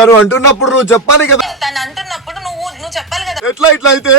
తను అంటున్నప్పుడు నువ్వు చెప్పాలి కదా. తను అంటున్నప్పుడు నువ్వు చెప్పాలి కదా. ఎట్లా అయితే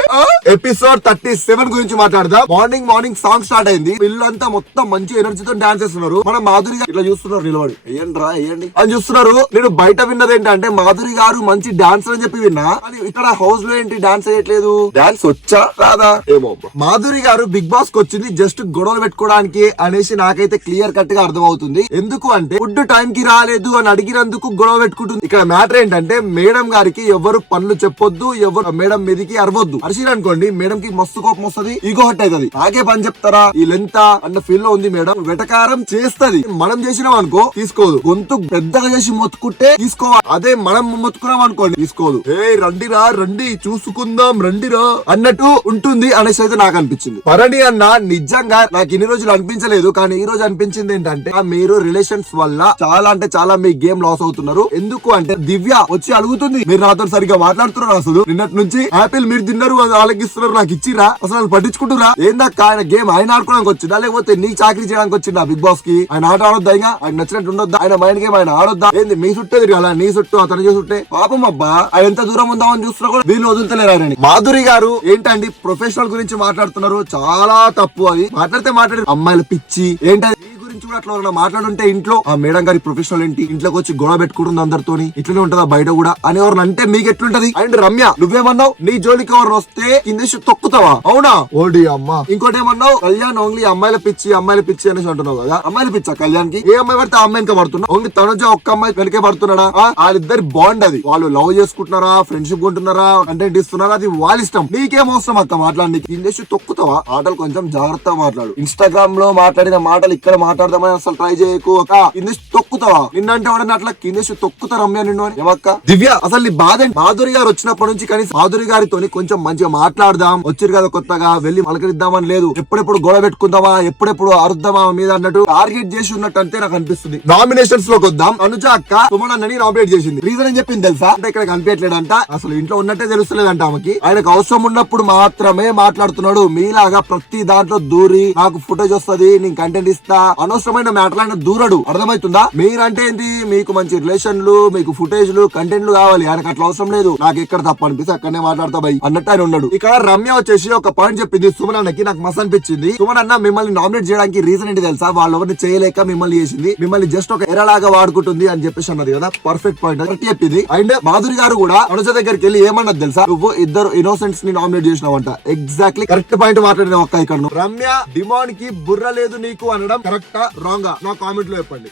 ఎపిసోడ్ 37 గురించి మాట్లాడదాం. మార్నింగ్ సాంగ్ స్టార్ట్ అయింది. వీళ్ళంతా మొత్తం మంచి ఎనర్జీతో డాన్స్ చేస్తున్నారు. మనం మాధురి గారు ఇట్లా చూస్తున్నారు, నిలబడి వేయండి అని చూస్తున్నారు. నేను బయట విన్నది ఏంటంటే మాధురి గారు మంచి డాన్స్ అని చెప్పి విన్నా, కానీ ఇక్కడ హౌస్ లో ఏంటి డాన్స్ చేయట్లేదు. డాన్స్ వచ్చా రాదా ఏమో. మాధురి గారు బిగ్ బాస్ కి వచ్చింది జస్ట్ గొడవలు పెట్టుకోవడానికి అనేసి నాకైతే క్లియర్ కట్ గా అర్థం అవుతుంది. ఎందుకు అంటే ఫుడ్ టైం కి రాలేదు అని అడిగినందుకు గొడవ పెట్టుకుంటుంది. ఇక్కడ మ్యాటర్ ఏంటంటే మేడం గారికి ఎవరు పనులు చెప్పొద్దు, ఎవరు మేడం మీదికి అరవద్దు. అరిసి అనుకోండి మేడం కి మస్తు కోపం వస్తుంది, ఈగో హట్ అవుతుంది. నాకే పని చెప్తారా వీళ్ళెంత అన్న ఫీల్ లో ఉంది మేడం. వెటకారం చేస్తది, మనం చేసినాం అనుకో తీసుకోదు. గొంతు పెద్దగా చేసి మొత్తుకుంటే తీసుకోవాలి, అదే మనం మొత్తుకున్నాం అనుకోండి తీసుకోదు. రండిరా రండి చూసుకుందాం రండిరా అన్నట్టు ఉంటుంది అనేసి అయితే నాకు అనిపించింది. పరణి అన్న నిజంగా నాకు ఇన్ని రోజులు అనిపించలేదు, కానీ ఈ రోజు అనిపించింది ఏంటంటే మీరు రిలేషన్స్ వల్ల చాలా అంటే చాలా మీ గేమ్ లాస్ అవుతున్నారు. ఎందుకు అంటే దివ్య వచ్చి అడుగుతుంది, మీరు నాతో సరిగ్గా మాట్లాడుతున్నారు, అసలు నిన్నటి నుంచి యాపిల్ మీరు తిన్నారు ఆలకిస్తున్నారు, నాకు ఇచ్చిరా, అసలు పట్టించుకుంటురా ఏందక్క? ఆయన గేమ్ ఆయన ఆడుకోవడానికి వచ్చిందా లేకపోతే నీకు చాకరీ చేయడానికి వచ్చిందా? బిగ్ బాస్ కి ఆయన ఆట ఆడొద్దా, ఇంకా ఆయన నచ్చినట్టు ఉండొద్దా? ఆయన మైండ్ గేమ్ ఆయన ఆడొద్దా? ఏంది మీ చుట్టే తిరగాల, నీ చుట్టూ అతను చుట్టే? పాపం అబ్బా, ఆయన ఎంత దూరం ఉందామని చూస్తున్నా కూడా వీళ్ళు వదులుతలేరు ఆయన. మాధురి గారు ఏంటండి ప్రొఫెషనల్ గురించి మాట్లాడుతున్నారు, చాలా తప్పు. అది మాట్లాడి అమ్మాయిల పిచ్చి ఏంటది కూడా అట్లా మాట్లాడుంటే ఇంట్లో ఆ మేడం గారి ప్రొఫెషనల్ ఏంటి, ఇంట్లోకి వచ్చి గొడవ పెట్టుకుంటుంది అందరితో, ఇట్లనే ఉంటదా బయట కూడా అని ఎవరు అంటే మీకు ఎట్లుంటది? అండ్ రమ్య నువ్వేమన్నావు, నీ జోలికి ఎవరు వస్తే కిందేసి తొక్కుతావా? అవునా? ఓడి అమ్మ. ఇంకోటి ఏమన్నావు, కళ్యాణ్ ఓన్లీ అమ్మాయిల పిచ్చి అనేసి అంటున్నావు కదా. అమ్మాయిల పిచ్చా కళ్యాణ్ కి? ఏ అమ్మాయి పడితే ఆ అమ్మాయికి పడుతున్నావు? ఓన్లీ తనుజ ఒక్క అమ్మాయి వెనకే పడుతున్నాడా? వాళ్ళిద్దరి బాండ్ అది. వాళ్ళు లవ్ చేసుకుంటున్నారా, ఫ్రెండ్షిప్ కొంటున్నారా, కంటెంట్ ఇస్తున్నారా, అది వాళ్ళ ఇష్టం. నీకేం అవసరం అక్క మాట్లాడి? కిందేసి తొక్కుతావా? మాటలు కొంచెం జాగ్రత్తగా మాట్లాడు. ఇన్స్టాగ్రామ్ లో మాట్లాడిన మాటలు ఇక్కడ మాట్లాడదామని అసలు ట్రై చేయకు. ఒక కిందేసి తొక్కుతావా? నిన్నంటే ఎవడన్నా అట్లా కిందేసి తొక్కుతా రమ్య నిన్ను అని ఏమక్క? దివ్య అసలు నీ బాధ మాధురి గారు వచ్చినప్పటి నుంచి కనీసం మాధురి గారితో కొంచెం మంచిగా మాట్లాడదాం, వచ్చిరు కదా కొత్తగా వెళ్ళి పలకరిద్దామని లేదు. ఎప్పుడెప్పుడు గొడవ పెట్టుకుందామా, ఎప్పుడెప్పుడు అరుద్దామా మీద అన్నట్టు టార్గెట్ చేసి ఉన్నట్టు అంతే నాకు అనిపిస్తుంది. నామినేషన్స్ లోకి వద్దాం. అనుజ అక్క సుమనని నామినేట్ చేసింది. రీజన్ అని చెప్పింది తెలుసా? అంటే ఇక్కడ కనిపించలేడంట, అసలు ఇంట్లో ఉన్నట్టే తెలుస్తలేదంట ఆమెకి. ఆయనకు అవసరం ఉన్నప్పుడు మాత్రమే మాట్లాడుతున్నాడు. మీలాగా ప్రతి దాంట్లో దూరి నాకు ఫుటేజ్ వస్తుంది, నేను కంటెంట్ ఇస్తా, అనవసరమైన మ్యాటర్ ఆయన దూరడు. అర్థమవుతుందా? మీరంటే ఏంటి, మీకు మంచి రిలేషన్లు, మీకు ఫుటేజ్లు, కంటెంట్లు కావాలి. ఆయనకు అట్లా అవసరం లేదు. నాకు ఎక్కడ తప్పు అనిపిస్తే అక్కడనే మాట్లాడతా బై అన్నట్టు ఆయన ఉన్నాడు. ఇక్కడ రమ్య వచ్చేసి ఒక పాయింట్ చెప్పింది సుమన్ అన్నకి, నాకు మస్త్ అనిపించింది. సుమన్ అన్న మిమ్మల్ని నామినేట్ చేయడానికి రీజన్ ఏంటి తెలుసా? వాళ్ళు ఎవరిని చేయలేక మిమ్మల్ని చేసింది, మిమ్మల్ని జస్ట్ ఒక ఎరలాగా వాడుకుంటుంది అని చెప్పేసి అన్నది కదా. పర్ఫెక్ట్ పాయింట్ కరెక్ట్ చెప్పింది. అండ్ మాధురి గారు కూడా అనుజ దగ్గరికి వెళ్ళి ఏమన్నది తెలుసా? నువ్వు ఇద్దరు ఇన్నోసెంట్స్ ని నామినేట్ చేసినావంట. ఎగ్జాక్ట్లీ కరెక్ట్ పాయింట్ మాట్లాడిన ఒక్క ఇక్కడ రమ్య డిమాండ్ కి బుర్ర లేదు నీకు అనడం కరెక్టా రాంగా నా కామెంట్ లో చెప్పండి.